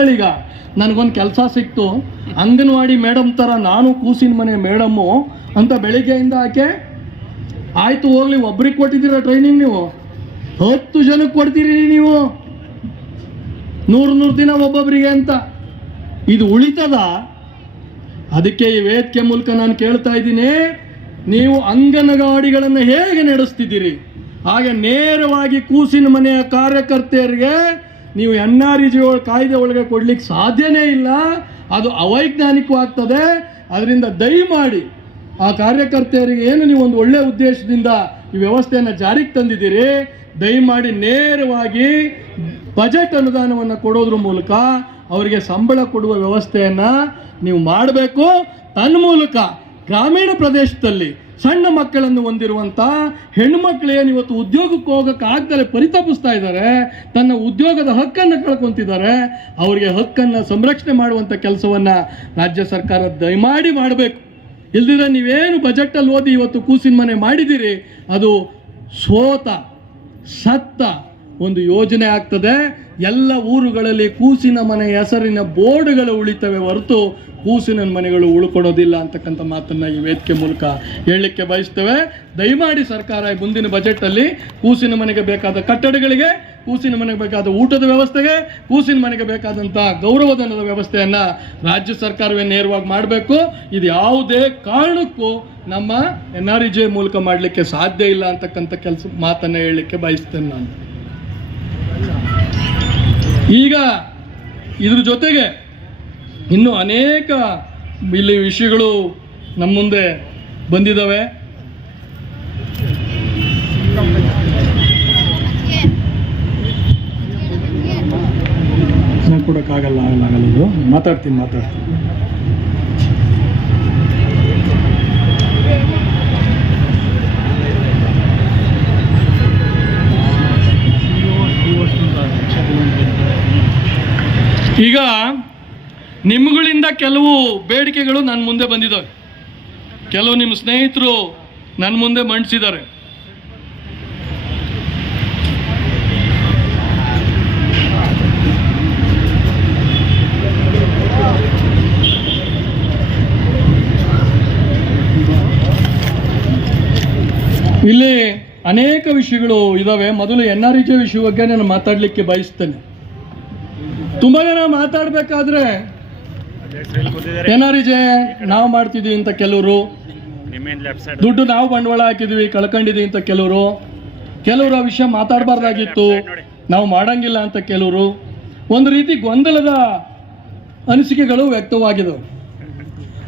ತಿಂಗಳೀಗ ನನಗೊಂದು ಕೆಲಸ ಸಿಕ್ತು. ಅಂಗನವಾಡಿ ಮೇಡಮ್ ಥರ ನಾನು ಕೂಸಿನ ಮನೆ ಮೇಡಮ್ಮು ಅಂತ ಬೆಳಿಗ್ಗೆಯಿಂದ ಆಕೆ, ಆಯಿತು ಹೋಗ್ಲಿ, ಒಬ್ರಿಗೆ ಕೊಟ್ಟಿದ್ದೀರ ಟ್ರೈನಿಂಗ್ ನೀವು? ಹತ್ತು ಜನಕ್ಕೆ ಕೊಡ್ತೀರಿ ನೀವು? ನೂರು ನೂರು ದಿನ ಒಬ್ಬೊಬ್ಬರಿಗೆ ಅಂತ. ಇದು ಉಳಿತದ? ಅದಕ್ಕೆ ಈ ವೇದಿಕೆ ಮೂಲಕ ನಾನು ಕೇಳ್ತಾ ಇದ್ದೀನಿ, ನೀವು ಅಂಗನವಾಡಿಗಳನ್ನು ಹೇಗೆ ನಡೆಸ್ತಿದ್ದೀರಿ? ಹಾಗೆ ನೇರವಾಗಿ ಕೂಸಿನ ಮನೆಯ ಕಾರ್ಯಕರ್ತೆಯರಿಗೆ ನೀವು ಎನ್ ಆರ್ ಇ ಜಿ ಕಾಯ್ದೆ ಒಳಗೆ ಕೊಡ್ಲಿಕ್ಕೆ ಸಾಧ್ಯನೇ ಇಲ್ಲ. ಅದು ಅವೈಜ್ಞಾನಿಕವಾಗ್ತದೆ. ಅದರಿಂದ ದಯಮಾಡಿ ಆ ಕಾರ್ಯಕರ್ತೆಯರಿಗೆ ಏನು ನೀವು ಒಂದು ಒಳ್ಳೆಯ ಉದ್ದೇಶದಿಂದ ಈ ವ್ಯವಸ್ಥೆಯನ್ನು ಜಾರಿಗೆ ತಂದಿದ್ದೀರಿ, ದಯಮಾಡಿ ನೇರವಾಗಿ ಬಜೆಟ್ ಅನುದಾನವನ್ನು ಕೊಡೋದ್ರ ಮೂಲಕ ಅವರಿಗೆ ಸಂಬಳ ಕೊಡುವ ವ್ಯವಸ್ಥೆಯನ್ನು ನೀವು ಮಾಡಬೇಕು. ತನ್ಮೂಲಕ ಗ್ರಾಮೀಣ ಪ್ರದೇಶದಲ್ಲಿ ಸಣ್ಣ ಮಕ್ಕಳನ್ನು ಹೊಂದಿರುವಂಥ ಹೆಣ್ಮಕ್ಳು ಏನು ಇವತ್ತು ಉದ್ಯೋಗಕ್ಕೆ ಹೋಗಕ್ಕೆ ಆಗ್ದಲೆ ಪರಿತಪಿಸ್ತಾ ಇದ್ದಾರೆ, ತನ್ನ ಉದ್ಯೋಗದ ಹಕ್ಕನ್ನು ಕಳ್ಕೊತಿದ್ದಾರೆ, ಅವರಿಗೆ ಹಕ್ಕನ್ನು ಸಂರಕ್ಷಣೆ ಮಾಡುವಂಥ ಕೆಲಸವನ್ನು ರಾಜ್ಯ ಸರ್ಕಾರ ದಯಮಾಡಿ ಮಾಡಬೇಕು. ಇಲ್ದಿದ್ರೆ ನೀವೇನು ಬಜೆಟಲ್ಲಿ ಓದಿ ಇವತ್ತು ಕೂಸಿನ ಮನೆ ಮಾಡಿದ್ದೀರಿ, ಅದು ಸೋತ, ಸತ್ತ. ಒಂದು ಯೋಜನೆ ಆಗ್ತದೆ. ಎಲ್ಲ ಊರುಗಳಲ್ಲಿ ಕೂಸಿನ ಮನೆ ಹೆಸರಿನ ಬೋರ್ಡ್ಗಳು ಉಳಿತವೆ ಹೊರತು ಕೂಸಿನ ಮನೆಗಳು ಉಳ್ಕೊಡೋದಿಲ್ಲ ಅಂತಕ್ಕಂಥ ಮಾತನ್ನ ಈ ವೇದಿಕೆ ಮೂಲಕ ಹೇಳಲಿಕ್ಕೆ ಬಯಸ್ತೇವೆ. ದಯಮಾಡಿ ಸರ್ಕಾರ ಮುಂದಿನ ಬಜೆಟಲ್ಲಿ ಕೂಸಿನ ಮನೆಗೆ ಬೇಕಾದ ಕಟ್ಟಡಗಳಿಗೆ, ಕೂಸಿನ ಮನೆಗೆ ಬೇಕಾದ ಊಟದ ವ್ಯವಸ್ಥೆಗೆ, ಕೂಸಿನ ಮನೆಗೆ ಬೇಕಾದಂಥ ಗೌರವಧನದ ವ್ಯವಸ್ಥೆಯನ್ನ ರಾಜ್ಯ ಸರ್ಕಾರವೇ ನೇರವಾಗಿ ಮಾಡಬೇಕು. ಇದು ಯಾವುದೇ ಕಾರಣಕ್ಕೂ ನಮ್ಮ ಎನ್ ಆರ್ ಇ ಜೆ ಮೂಲಕ ಮಾಡಲಿಕ್ಕೆ ಸಾಧ್ಯ ಇಲ್ಲ ಅಂತಕ್ಕಂಥ ಕೆಲಸ ಮಾತನ್ನ ಹೇಳಲಿಕ್ಕೆ ಬಯಸ್ತೇನೆ ನಾನು. ಈಗ ಇದ್ರ ಜೊತೆಗೆ ಇನ್ನು ಅನೇಕ ಇಲ್ಲಿ ವಿಷಯಗಳು ನಮ್ಮ ಮುಂದೆ ಬಂದಿದ್ದಾವೆ ಕೊಡೋಕ್ಕಾಗಲ್ಲ ಆಗಲ್ಲ ಆಗಲ್ಲ. ಇದು ಮಾತಾಡ್ತೀನಿ ಮಾತಾಡ್ತೀನಿ. ಈಗ ನಿಮ್ಗಳಿಂದ ಕೆಲವು ಬೇಡಿಕೆಗಳು ನನ್ನ ಮುಂದೆ ಬಂದಿದ್ದಾವೆ. ಕೆಲವು ನಿಮ್ಮ ಸ್ನೇಹಿತರು ನನ್ನ ಮುಂದೆ ಮಂಡಿಸಿದ್ದಾರೆ. ಇಲ್ಲಿ ಅನೇಕ ವಿಷಯಗಳು ಇದ್ದಾವೆ ಮೊದಲು ಎನ್ ಆರ್ ಇ ಜೆ ವಿಷಯ ಬಗ್ಗೆ ನಾನು ಮಾತಾಡಲಿಕ್ಕೆ ಬಯಸ್ತೇನೆ. ತುಂಬ ಜನ ಮಾತಾಡ್ಬೇಕಾದ್ರೆ ಎನ್ ಜೆ ನಾವು ಮಾಡ್ತಿದ್ವಿ ಅಂತ ಕೆಲವರು. ದುಡ್ಡು ನಾವು ಬಂಡವಾಳ ಹಾಕಿದ್ವಿ, ಕಳ್ಕೊಂಡಿದ್ವಿ ಅಂತ ಕೆಲವರು. ಕೆಲವರು ಆ ವಿಷಯ ಮಾತಾಡಬಾರ್ದಾಗಿತ್ತು. ನಾವು ಮಾಡಂಗಿಲ್ಲ ಅಂತ ಕೆಲವರು. ಒಂದು ರೀತಿ ಗೊಂದಲದ ಅನಿಸಿಕೆಗಳು ವ್ಯಕ್ತವಾಗಿದ್ದವು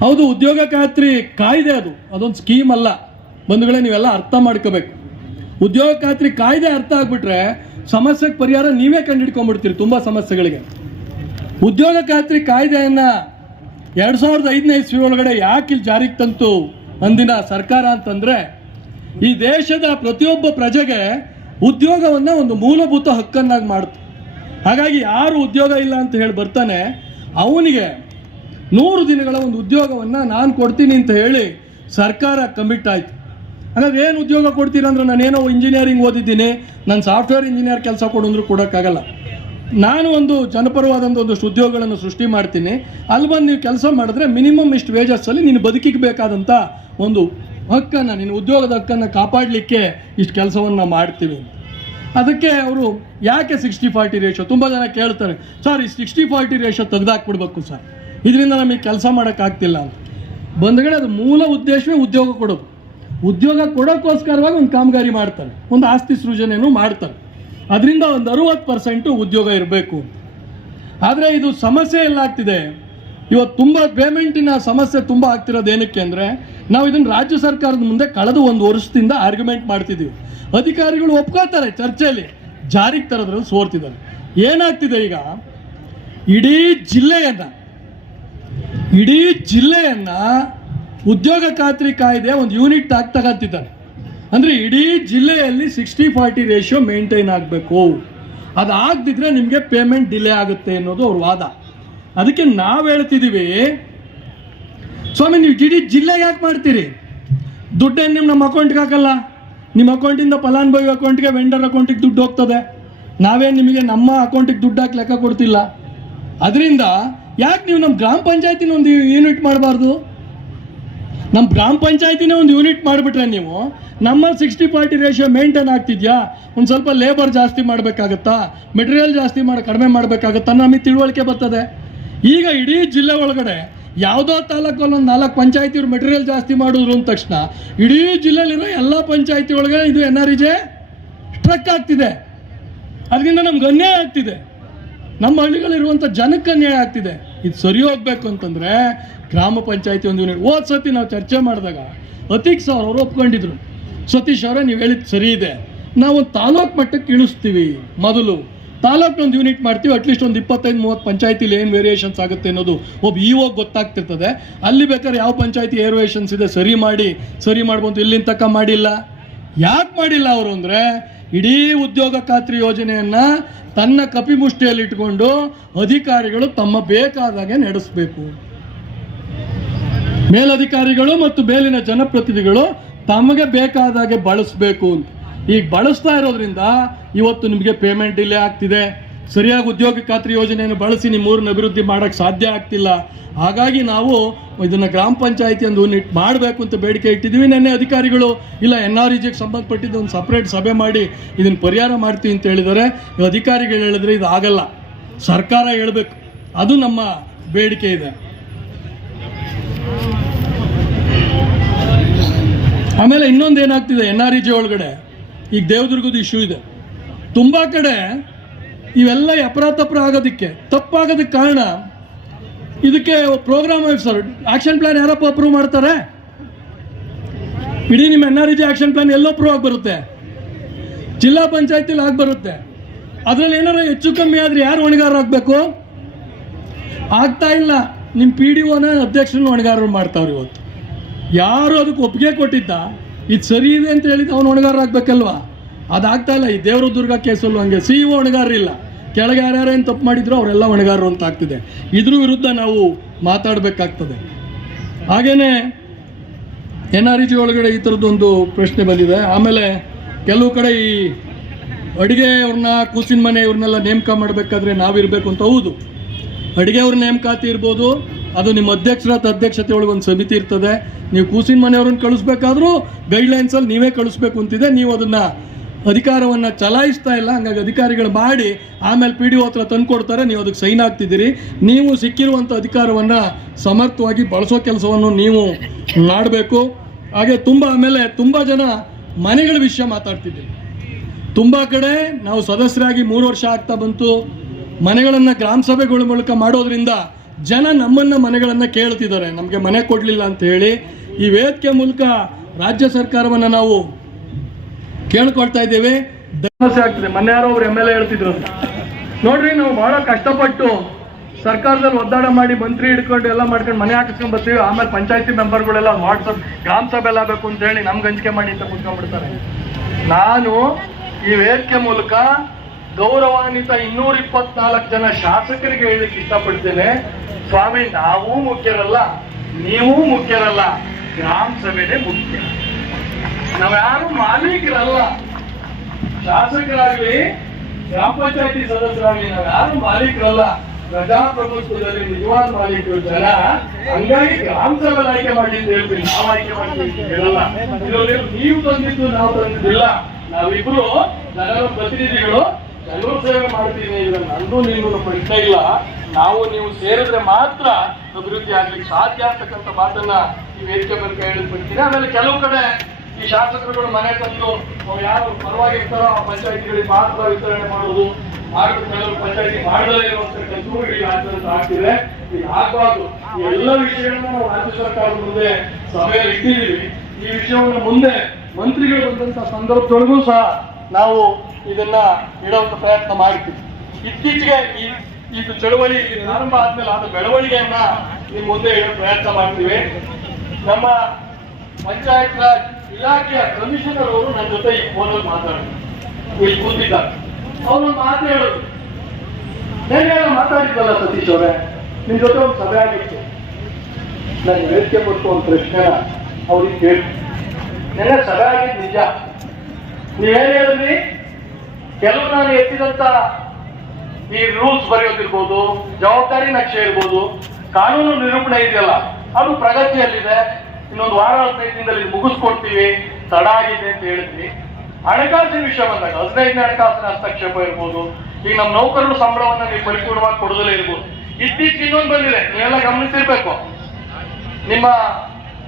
ಹೌದು, ಉದ್ಯೋಗ ಖಾತ್ರಿ ಕಾಯ್ದೆ ಅದು. ಅದೊಂದು ಸ್ಕೀಮ್ ಅಲ್ಲ. ಬಂಧುಗಳೇ, ನೀವೆಲ್ಲ ಅರ್ಥ ಮಾಡ್ಕೋಬೇಕು. ಉದ್ಯೋಗ ಖಾತ್ರಿ ಕಾಯ್ದೆ ಅರ್ಥ ಆಗ್ಬಿಟ್ರೆ ಸಮಸ್ಯೆಗೆ ಪರಿಹಾರ ನೀವೇ ಕಂಡುಹಿಡ್ಕೊಂಡ್ಬಿಡ್ತೀರಿ ತುಂಬ ಸಮಸ್ಯೆಗಳಿಗೆ. ಉದ್ಯೋಗ ಖಾತ್ರಿ ಕಾಯ್ದೆಯನ್ನು ಎರಡು ಸಾವಿರದ ಐದನೇ ಇಸ್ವಿ ಒಳಗಡೆ ಯಾಕೆ ಇಲ್ಲಿ ಜಾರಿಗೆ ತಂತು ಅಂದಿನ ಸರ್ಕಾರ ಅಂತಂದರೆ, ಈ ದೇಶದ ಪ್ರತಿಯೊಬ್ಬ ಪ್ರಜೆಗೆ ಉದ್ಯೋಗವನ್ನು ಒಂದು ಮೂಲಭೂತ ಹಕ್ಕನ್ನಾಗಿ ಮಾಡ್ತು ಹಾಗಾಗಿ ಯಾರು ಉದ್ಯೋಗ ಇಲ್ಲ ಅಂತ ಹೇಳಿ ಬರ್ತಾನೆ, ಅವನಿಗೆ ನೂರು ದಿನಗಳ ಒಂದು ಉದ್ಯೋಗವನ್ನು ನಾನು ಕೊಡ್ತೀನಿ ಅಂತ ಹೇಳಿ ಸರ್ಕಾರ ಕಮಿಟ್ ಆಯಿತು. ಹಾಗಾದ್ರೆ ಏನು ಉದ್ಯೋಗ ಕೊಡ್ತೀರಂದ್ರೆ ನಾನೇನೋ ಇಂಜಿನಿಯರಿಂಗ್ ಓದಿದ್ದೀನಿ, ನಾನು ಸಾಫ್ಟ್ವೇರ್ ಇಂಜಿನಿಯರ್ ಕೆಲಸ ಕೊಡಂದ್ರೂ ಕೊಡೋಕ್ಕಾಗಲ್ಲ. ನಾನು ಒಂದು ಜನಪರವಾದಂಥ ಒಂದಷ್ಟು ಉದ್ಯೋಗಗಳನ್ನು ಸೃಷ್ಟಿ ಮಾಡ್ತೀನಿ. ಅಲ್ಲಿ ಬಂದು ನೀವು ಕೆಲಸ ಮಾಡಿದ್ರೆ ಮಿನಿಮಮ್ ಇಷ್ಟು ವೇಜಸ್ಸಲ್ಲಿ ನೀನು ಬದುಕಿಗೆ ಬೇಕಾದಂಥ ಒಂದು ಹಕ್ಕನ್ನು ನಿನ್ನ ಉದ್ಯೋಗದ ಹಕ್ಕನ್ನು ಕಾಪಾಡಲಿಕ್ಕೆ ಇಷ್ಟು ಕೆಲಸವನ್ನು ಮಾಡ್ತೀವಿ ಅದಕ್ಕೆ ಅವರು ಯಾಕೆ ಸಿಕ್ಸ್ಟಿ ಫಾರ್ಟಿ ರೇಷೋ ತುಂಬ ಜನ ಕೇಳ್ತಾರೆ ಸರ್ ಈ ಸಿಕ್ಸ್ಟಿ ಫಾರ್ಟಿ ರೇಷೋ ತೆಗೆದಾಕ್ಬಿಡ್ಬೇಕು ಸರ್ ಇದರಿಂದ ನಮಗೆ ಕೆಲಸ ಮಾಡೋಕ್ಕಾಗ್ತಿಲ್ಲ ಬಂದಗಡೆ ಅದು ಮೂಲ ಉದ್ದೇಶವೇ ಉದ್ಯೋಗ ಕೊಡೋದು. ಉದ್ಯೋಗ ಕೊಡೋಕ್ಕೋಸ್ಕರವಾಗಿ ಒಂದು ಕಾಮಗಾರಿ ಮಾಡ್ತಾರೆ. ಒಂದು ಆಸ್ತಿ ಸೃಜನೆಯನ್ನು ಮಾಡ್ತಾರೆ. ಅದರಿಂದ ಒಂದು ಅರುವತ್ತು ಪರ್ಸೆಂಟು ಉದ್ಯೋಗ ಇರಬೇಕು. ಆದರೆ ಇದು ಸಮಸ್ಯೆ ಎಲ್ಲ ಆಗ್ತಿದೆ ಇವತ್ತು ತುಂಬ ಪೇಮೆಂಟಿನ ಸಮಸ್ಯೆ ತುಂಬ ಆಗ್ತಿರೋದು ಏನಕ್ಕೆ ಅಂದರೆ, ನಾವು ಇದನ್ನು ರಾಜ್ಯ ಸರ್ಕಾರದ ಮುಂದೆ ಕಳೆದ ಒಂದು ವರ್ಷದಿಂದ ಆರ್ಗ್ಯುಮೆಂಟ್ ಮಾಡ್ತಿದ್ದೀವಿ. ಅಧಿಕಾರಿಗಳು ಒಪ್ಕೋತಾರೆ ಚರ್ಚೆಯಲ್ಲಿ. ಜಾರಿಗೆ ತರೋದ್ರಲ್ಲಿ ಸೋರ್ತಿದ್ದಾರೆ. ಏನಾಗ್ತಿದೆ ಈಗ? ಇಡೀ ಜಿಲ್ಲೆಯನ್ನು ಇಡೀ ಜಿಲ್ಲೆಯನ್ನು ಉದ್ಯೋಗ ಖಾತ್ರಿ ಕಾಯ್ದೆ ಒಂದು ಯೂನಿಟ್ ಆಗಿ ತಗಂತಿದ್ದಾರೆ ಅಂದರೆ ಇಡೀ ಜಿಲ್ಲೆಯಲ್ಲಿ ಸಿಕ್ಸ್ಟಿ ಫಾರ್ಟಿ ರೇಷಿಯೋ ಮೇಂಟೈನ್ ಆಗಬೇಕು. ಅದಾಗದಿದ್ರೆ ನಿಮಗೆ ಪೇಮೆಂಟ್ ಡಿಲೇ ಆಗುತ್ತೆ ಅನ್ನೋದು ಅವ್ರ ವಾದ. ಅದಕ್ಕೆ ನಾವು ಹೇಳ್ತಿದ್ದೀವಿ ಸ್ವಾಮಿ ನೀವು ಇಡೀ ಜಿಲ್ಲೆಗೆ ಯಾಕೆ ಮಾಡ್ತೀರಿ? ದುಡ್ಡೇನು ನಿಮ್ಮ ನಮ್ಮ ಅಕೌಂಟ್ಗೆ ಹಾಕಲ್ಲ? ನಿಮ್ಮ ಅಕೌಂಟಿಂದ ಫಲಾನುಭವಿ ಅಕೌಂಟ್ಗೆ ವೆಂಡರ್ ಅಕೌಂಟಿಗೆ ದುಡ್ಡು ಹೋಗ್ತದೆ. ನಾವೇನು ನಿಮಗೆ ನಮ್ಮ ಅಕೌಂಟಿಗೆ ದುಡ್ಡು ಹಾಕಿ ಲೆಕ್ಕ ಕೊಡ್ತಿಲ್ಲ. ಅದರಿಂದ ಯಾಕೆ ನೀವು ನಮ್ಮ ಗ್ರಾಮ ಪಂಚಾಯತಿನ ಒಂದು ಯೂನಿಟ್ ಮಾಡಬಾರ್ದು? ನಮ್ಮ ಗ್ರಾಮ ಪಂಚಾಯತಿನೇ ಒಂದು ಯೂನಿಟ್ ಮಾಡಿಬಿಟ್ರೆ ನೀವು, ನಮ್ಮಲ್ಲಿ ಸಿಕ್ಸ್ಟಿ ಫಾರ್ಟಿ ರೇಷಿಯೋ ಮೇಂಟೈನ್ ಆಗ್ತಿದ್ಯಾ? ಒಂದು ಸ್ವಲ್ಪ ಲೇಬರ್ ಜಾಸ್ತಿ ಮಾಡಬೇಕಾಗತ್ತಾ? ಮೆಟೀರಿಯಲ್ ಜಾಸ್ತಿ ಮಾಡಿ, ಕಡಿಮೆ ಮಾಡಬೇಕಾಗತ್ತಾ ನಮಗೆ ತಿಳುವಳಿಕೆ ಬರ್ತದೆ. ಈಗ ಇಡೀ ಜಿಲ್ಲೆ ಒಳಗಡೆ ಯಾವುದೋ ತಾಲೂಕಲ್ಲಿ ಒಂದು ನಾಲ್ಕು ಪಂಚಾಯತಿಯವ್ರು ಮೆಟೀರಿಯಲ್ ಜಾಸ್ತಿ ಮಾಡಿದ್ರು ಅಂದ ತಕ್ಷಣ ಇಡೀ ಜಿಲ್ಲೆಯಲ್ಲಿರೋ ಎಲ್ಲ ಪಂಚಾಯತಿ ಒಳಗೆ ಇದು ಎನ್ ಆರ್ ಇಜೆ ಸ್ಟ್ರಕ್ ಆಗ್ತಿದೆ. ಅದರಿಂದ ನಮ್ಗೆ ಅನ್ಯಾಯ ಆಗ್ತಿದೆ. ನಮ್ಮ ಹಳ್ಳಿಗಳಿರುವಂಥ ಜನಕ್ಕೆ ಅನ್ಯಾಯ ಆಗ್ತಿದೆ. ಇದು ಸರಿ ಹೋಗ್ಬೇಕು ಅಂತಂದ್ರೆ ಗ್ರಾಮ ಪಂಚಾಯತಿ ಒಂದು ಯೂನಿಟ್. ಹೋದ ಸತಿ ನಾವು ಚರ್ಚೆ ಮಾಡಿದಾಗ ಅತೀಕ್ ಸರ್ ಅವರು ಒಪ್ಕೊಂಡಿದ್ರು. ಸತೀಶ್ ಅವರೇ, ನೀವು ಹೇಳಿದ್ದು ಸರಿ ಇದೆ. ನಾವು ಒಂದು ತಾಲೂಕು ಮಟ್ಟಕ್ಕೆ ಇಳಿಸ್ತೀವಿ ಮೊದಲು. ತಾಲೂಕು ಒಂದು ಯೂನಿಟ್ ಮಾಡ್ತೀವಿ ಅಟ್ಲೀಸ್ಟ್ ಒಂದು ಇಪ್ಪತ್ತೈದು, ಮೂವತ್ತು ಪಂಚಾಯತಿಲಿ ಏನು ವೇರಿಯೇಷನ್ಸ್ ಆಗುತ್ತೆ ಅನ್ನೋದು ಒಬ್ಬ ಇ ಓಗ್ ಗೊತ್ತಾಗ್ತಿರ್ತದೆ. ಅಲ್ಲಿ ಬೇಕಾದ್ರೆ ಯಾವ ಪಂಚಾಯತಿ ಏರ್ವೇಷನ್ಸ್ ಇದೆ, ಸರಿ ಮಾಡಿ, ಸರಿ ಮಾಡ್ಬೋದು, ಇಲ್ಲಿಂದ ತಕ್ಕ ಮಾಡಿಲ್ಲ. ಯಾಕೆ ಮಾಡಿಲ್ಲ ಅವರು ಅಂದರೆ ಇಡೀ ಉದ್ಯೋಗ ಖಾತ್ರಿ ಯೋಜನೆಯನ್ನ ತನ್ನ ಕಪಿಮುಷ್ಟಿಯಲ್ಲಿ ಇಟ್ಕೊಂಡು ಅಧಿಕಾರಿಗಳು ತಮ್ಮ ಬೇಕಾದಾಗೆ ನಡೆಸಬೇಕು. ಮೇಲಧಿಕಾರಿಗಳು ಮತ್ತು ಮೇಲಿನ ಜನಪ್ರತಿನಿಧಿಗಳು ತಮಗೆ ಬೇಕಾದಾಗೆ ಬಳಸಬೇಕು ಅಂತ. ಈಗ ಬಳಸ್ತಾ ಇರೋದ್ರಿಂದ ಇವತ್ತು ನಿಮಗೆ ಪೇಮೆಂಟ್ ಡಿಲೇ ಆಗ್ತಿದೆ. ಸರಿಯಾಗಿ ಉದ್ಯೋಗ ಖಾತ್ರಿ ಯೋಜನೆಯನ್ನು ಬಳಸಿ ನಿಮ್ಮ ಊರನ್ನ ಅಭಿವೃದ್ಧಿ ಮಾಡೋಕ್ಕೆ ಸಾಧ್ಯ ಆಗ್ತಿಲ್ಲ. ಹಾಗಾಗಿ ನಾವು ಇದನ್ನು ಗ್ರಾಮ ಪಂಚಾಯತಿ ಒಂದು ಯೂನಿಟ್ ಮಾಡಬೇಕು ಅಂತ ಬೇಡಿಕೆ ಇಟ್ಟಿದ್ದೀವಿ. ನೆನ್ನೆ ಅಧಿಕಾರಿಗಳು, ಇಲ್ಲ ಎನ್ ಆರ್ ಇಜಿಗೆ ಸಂಬಂಧಪಟ್ಟಿದ್ದು ಒಂದು ಸಪ್ರೇಟ್ ಸಭೆ ಮಾಡಿ ಇದನ್ನು ಪರಿಹಾರ ಮಾಡ್ತೀವಿ ಅಂತ ಹೇಳಿದರೆ ಅಧಿಕಾರಿಗಳು ಹೇಳಿದ್ರೆ ಇದು ಆಗಲ್ಲ. ಸರ್ಕಾರ ಹೇಳಬೇಕು. ಅದು ನಮ್ಮ ಬೇಡಿಕೆ ಇದೆ. ಆಮೇಲೆ ಇನ್ನೊಂದು ಏನಾಗ್ತಿದೆ? ಎನ್ ಆರ್ ಇ ಜಿ ಒಳಗಡೆ. ಈಗ ದೇವದುರ್ಗದ ಇಶ್ಯೂ ಇದೆ. ತುಂಬ ಕಡೆ ಇವೆಲ್ಲ ಅಪರಾಧಪ್ರ ಆಗೋದಕ್ಕೆ. ತಪ್ಪಾಗೋದಕ್ಕೆ ಕಾರಣ ಇದಕ್ಕೆ ಪ್ರೋಗ್ರಾಮ್ ಸರ್ ಆಕ್ಷನ್ ಪ್ಲಾನ್ ಯಾರಪ್ಪ ಅಪ್ರೂವ್ ಮಾಡ್ತಾರೆ? ಇಡೀ ನಿಮ್ಮ N R E G action plan ಎಲ್ಲೋ ಅಪ್ರೂವ್ ಆಗಿ ಬರುತ್ತೆ. ಜಿಲ್ಲಾ ಪಂಚಾಯತಿಲಿ ಆಗಿ ಬರುತ್ತೆ. ಅದರಲ್ಲಿ ಏನಾರ ಹೆಚ್ಚು ಕಮ್ಮಿ ಆದರೆ ಯಾರು ಹೊಣೆಗಾರ ಆಗಬೇಕು? ಆಗ್ತಾ ಇಲ್ಲ. ನಿಮ್ಮ ಪಿ ಡಿ ಒನ ಅಧ್ಯಕ್ಷರನ್ನ ಹೊಣೆಗಾರರು ಮಾಡ್ತಾವ್ರು ಇವತ್ತು. ಯಾರು ಅದಕ್ಕೆ ಒಪ್ಪಿಗೆ ಕೊಟ್ಟಿದ್ದ? ಇದು ಸರಿ ಇದೆ ಅಂತ ಹೇಳಿದ್ದು ಅವ್ನು ಹೊಣೆಗಾರ ಆಗ್ಬೇಕಲ್ವಾ ಅದಾಗ್ತಾ ಇಲ್ಲ. ಈ ದೇವರ ದುರ್ಗ ಕೇಸಲ್ಲೂ ಹಂಗೆ ಸಿ ಇ ಹೊಣೆಗಾರರಿಲ್ಲ ಕೆಳಗೆ ಯಾರ್ಯಾರೇನು ತಪ್ಪು ಮಾಡಿದ್ರು ಅವರೆಲ್ಲ ಒಣಗಾರರು ಅಂತ ಆಗ್ತಿದೆ. ಇದ್ರ ವಿರುದ್ಧ ನಾವು ಮಾತಾಡಬೇಕಾಗ್ತದೆ. ಹಾಗೇನೆ ಎನ್ ಆರ್ ಇ ಜಿ ಒಳಗಡೆ ಈ ಥರದ್ದೊಂದು ಪ್ರಶ್ನೆ ಬಂದಿದೆ. ಆಮೇಲೆ ಕೆಲವು ಕಡೆ ಈ ಅಡುಗೆ ಅವ್ರನ್ನ, ಕೂಸಿನ ಮನೆ ಇವ್ರನ್ನೆಲ್ಲ ನೇಮಕ ಮಾಡಬೇಕಾದ್ರೆ ನಾವಿರಬೇಕು ಅಂತ ಹೌದು. ಅಡುಗೆ ಅವ್ರ ನೇಮಕಾತಿ ಇರ್ಬೋದು. ಅದು ನಿಮ್ಮ ಅಧ್ಯಕ್ಷರ ಅಧ್ಯಕ್ಷತೆ ಒಳಗೆ ಒಂದು ಸಮಿತಿ ಇರ್ತದೆ. ನೀವು ಕೂಸಿನ ಮನೆಯವ್ರನ್ನ ಕಳಿಸ್ಬೇಕಾದ್ರೂ ಗೈಡ್ಲೈನ್ಸಲ್ಲಿ ನೀವೇ ಕಳಿಸ್ಬೇಕು ಅಂತಿದೆ. ನೀವು ಅದನ್ನು ಅಧಿಕಾರವನ್ನು ಚಲಾಯಿಸ್ತಾ ಇಲ್ಲ, ಹಂಗಾಗಿ ಅಧಿಕಾರಿಗಳು ಮಾಡಿ ಆಮೇಲೆ ಪಿ ಡಿ ಒ ಹತ್ರ ತಂದುಕೊಡ್ತಾರೆ, ನೀವು ಅದಕ್ಕೆ ಸೈನ್ ಆಗ್ತಿದ್ದೀರಿ. ನೀವು ಸಿಕ್ಕಿರುವಂಥ ಅಧಿಕಾರವನ್ನು ಸಮರ್ಥವಾಗಿ ಬಳಸೋ ಕೆಲಸವನ್ನು ನೀವು ಮಾಡಬೇಕು. ಹಾಗೆ ತುಂಬ ಆಮೇಲೆ ತುಂಬ ಜನ ಮನೆಗಳ ವಿಷಯ ಮಾತಾಡ್ತಿದ್ದೀವಿ ತುಂಬ ಕಡೆ ನಾವು ಸದಸ್ಯರಾಗಿ ಮೂರು ವರ್ಷ ಆಗ್ತಾ ಬಂತು. ಮನೆಗಳನ್ನು ಗ್ರಾಮ ಸಭೆಗಳ ಮೂಲಕ ಮಾಡೋದ್ರಿಂದ ಜನ ನಮ್ಮನ್ನು ಮನೆಗಳನ್ನು ಕೇಳ್ತಿದ್ದಾರೆ. ನಮಗೆ ಮನೆ ಕೊಡಲಿಲ್ಲ ಅಂತ ಹೇಳಿ ಈ ವೇದಿಕೆ ಮೂಲಕ ರಾಜ್ಯ ಸರ್ಕಾರವನ್ನು ನಾವು ಕೇಳ್ಕೊಳ್ತಾ ಇದ್ದೇವೆ. ಸಮಸ್ಯೆ ಆಗ್ತದೆ. ಮೊನ್ನೆ ಯಾರೋ ಅವ್ರು ಎಂ ಎಲ್ ಎ ಹೇಳ್ತಿದ್ರು. ನೋಡ್ರಿ, ನಾವು ಬಹಳ ಕಷ್ಟಪಟ್ಟು ಸರ್ಕಾರದಲ್ಲಿ ಒದ್ದಾಡ ಮಾಡಿ ಮಂತ್ರಿ ಹಿಡ್ಕೊಂಡು ಎಲ್ಲ ಮಾಡ್ಕೊಂಡು ಮನೆ ಹಾಕಿಸ್ಕೊಂಡ್ ಬರ್ತೀವಿ. ಆಮೇಲೆ ಪಂಚಾಯತಿ ಮೆಂಬರ್ಗಳೆಲ್ಲ ವಾಟ್ಸಪ್ ಗ್ರಾಮ ಸಭೆ ಎಲ್ಲ ಬೇಕು ಅಂತ ಹೇಳಿ ನಮ್ಗೆ ಹಂಚಿಕೆ ಮಾಡಿ ಅಂತ ಕುತ್ಕೊಂಡ್ಬಿಡ್ತಾರೆ. ನಾನು ಈ ವೇದಿಕೆ ಮೂಲಕ ಗೌರವಾನ್ವಿತ ಇನ್ನೂರ ಇಪ್ಪತ್ನಾಲ್ಕು ಜನ ಶಾಸಕರಿಗೆ ಹೇಳಲಿಕ್ಕೆ ಇಷ್ಟಪಡ್ತೇನೆ. ಸ್ವಾಮಿ, ನಾವು ಮುಖ್ಯರಲ್ಲ, ನೀವು ಮುಖ್ಯರಲ್ಲ. ಗ್ರಾಮ ಸಭೆನೇ ಮುಖ್ಯ. ನಾವ್ಯಾರು ಮಾಲೀಕರಲ್ಲ, ಶಾಸಕರಾಗ್ಲಿ, ಗ್ರಾಮ ಪಂಚಾಯತಿ ಸದಸ್ಯರಾಗ್ಲಿ, ನಾವ್ಯಾರು ಮಾಲೀಕರಲ್ಲ, ಪ್ರಜಾಪ್ರಭುತ್ವದಲ್ಲಿ ನಿಜವಾದ ಮಾಲೀಕರು ಜನ ಹಂಗಾಗಿ ಗ್ರಾಮ ಸಭೆ ಆಯ್ಕೆ ಮಾಡಿ ಅಂತ ಹೇಳ್ತೀವಿ ನಾವು ಆಯ್ಕೆ ಮಾಡ್ತೀವಿ ಹೇಳಲ್ಲ. ನೀವು ತಂದಿದ್ದು ನಾವು ತಂದಿದ್ದಿಲ್ಲ. ನಾವಿಬ್ರು ಜನರ ಪ್ರತಿನಿಧಿಗಳು ಜನರ ಸೇವೆ ಮಾಡ್ತೀನಿ ಇಲ್ಲ ನಂದು ನಿಮ್ಮನ್ನು ಪ್ರಶ್ನೆ ಇಲ್ಲ. ನಾವು ನೀವು ಸೇರಿದ್ರೆ ಮಾತ್ರ ಅಭಿವೃದ್ಧಿ ಆಗ್ಲಿಕ್ಕೆ ಸಾಧ್ಯ ಅಂತಕ್ಕಂಥ ಮಾತನ್ನ ಈ ವೇದಿಕೆ ಕೈ ಹೇಳಿಸ್ಬಿಡ್ತೀನಿ ಆಮೇಲೆ ಕೆಲವು ಕಡೆ ಈ ಶಾಸಕರುಗಳು ಮನೆ ತಂದು ಯಾರು ಪರವಾಗಿ ಇರ್ತಾರೋ ಆ ಪಂಚಾಯತಿಗಳಿಗೆ ಮಾತ್ರ ವಿತರಣೆ ಮಾಡುವುದು ಕೆಲವರು ಪಂಚಾಯತಿ ಮಾಡದೇ ಇರುವಂತ ಕೆಲಸಗಳು ರಾಜ್ಯದಲ್ಲಿ ಆಗ್ತಿದೆ ಇದು ಆಗ್ಬಾರ್ದು. ಎಲ್ಲ ವಿಷಯಗಳನ್ನ ನಾವು ರಾಜ್ಯ ಸರ್ಕಾರದ ಮುಂದೆ ಸಭೆಯಲ್ಲಿ ಇಟ್ಟಿದ್ದೀವಿ. ಈ ವಿಷಯವನ್ನು ಮುಂದೆ ಮಂತ್ರಿಗಳು ಬಂದಂತ ಸಂದರ್ಭದೊಳಗೂ ಸಹ ನಾವು ಇದನ್ನ ಇಡುವಂತ ಪ್ರಯತ್ನ ಮಾಡ್ತೀವಿ. ಇತ್ತೀಚೆಗೆ ಈ ಇದು ಚಳವಳಿ ಆರಂಭ ಆದ್ಮೇಲೆ ಆದ ಬೆಳವಣಿಗೆಯನ್ನ ಈ ಮುಂದೆ ಇಡೋ ಪ್ರಯತ್ನ ಮಾಡ್ತೀವಿ. ನಮ್ಮ ಪಂಚಾಯತ್ ರಾಜ್ ಇಲಾಖೆಯ ಕಮಿಷನರ್ ಅವರು ನನ್ನ ಜೊತೆ ಈ ಫೋನಲ್ಲಿ ಮಾತಾಡಿದ್ರು. ಇಲ್ಲಿ ಕೂತಿದ್ದಾರೆ. ಅವರು ಮಾತು ಹೇಳೋದು. ನೆನ್ನೆ ಮಾತಾಡಿದ್ದಲ್ಲ ಸತೀಶ್ ಅವರೇ? ನಿಮ್ ಜೊತೆ ಒಂದು ಸಭೆ ಆಗಿತ್ತು. ನಾನು ವೇದಿಕೆ ಕೊಟ್ಟು ಒಂದು ಪ್ರಶ್ನೆ ಅವ್ರಿಗೆ ಕೇಳಿ ನೆನ್ನೆ ಸಭೆ ಆಗಿದ್ದು ನಿಜ. ನೀವೇನು ಹೇಳಿದ್ರಿ? ಕೆಲವು ನಾನು ಎತ್ತಿದಂತ ಈ ರೂಲ್ಸ್ ಬರೆಯೋದಿರ್ಬೋದು, ಜವಾಬ್ದಾರಿ ನಕ್ಷೆ ಇರ್ಬೋದು ಕಾನೂನು ನಿರೂಪಣೆ ಇದೆಯಲ್ಲ, ಅದು ಪ್ರಗತಿಯಲ್ಲಿದೆ. ಇನ್ನೊಂದು ವಾರ ಹದಿನೈದು ದಿನದಲ್ಲಿ ಮುಗಿಸ್ಕೊಡ್ತೀವಿ, ತಡ ಆಗಿದೆ ಅಂತ ಹೇಳಿದ್ವಿ. ಹಣಕಾಸಿನ ವಿಷಯ ಬಂದಾಗ ಹದಿನೈದನೇ ಹಣಕಾಸಿನ ಹಸ್ತಕ್ಷೇಪ ಇರ್ಬೋದು, ಈಗ ನಮ್ಮ ನೌಕರರು ಸಂಬಳವನ್ನ ನೀವು ಪರಿಪೂರ್ಣವಾಗಿ ಕೊಡದಲೇ ಇರ್ಬೋದು. ಇತ್ತೀಚೆಗೆ ಇನ್ನೊಂದು ಬಂದಿದೆ, ನೀವೆಲ್ಲ ಗಮನಿಸಿರ್ಬೇಕು. ನಿಮ್ಮ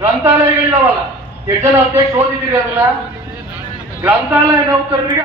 ಗ್ರಂಥಾಲಯಗಳಿದಾವಲ್ಲ, ಎಷ್ಟು ಜನ ಅಧ್ಯಕ್ಷ ಓದಿದ್ದೀರಿ ಅದನ್ನ? ಗ್ರಂಥಾಲಯ ನೌಕರರಿಗೆ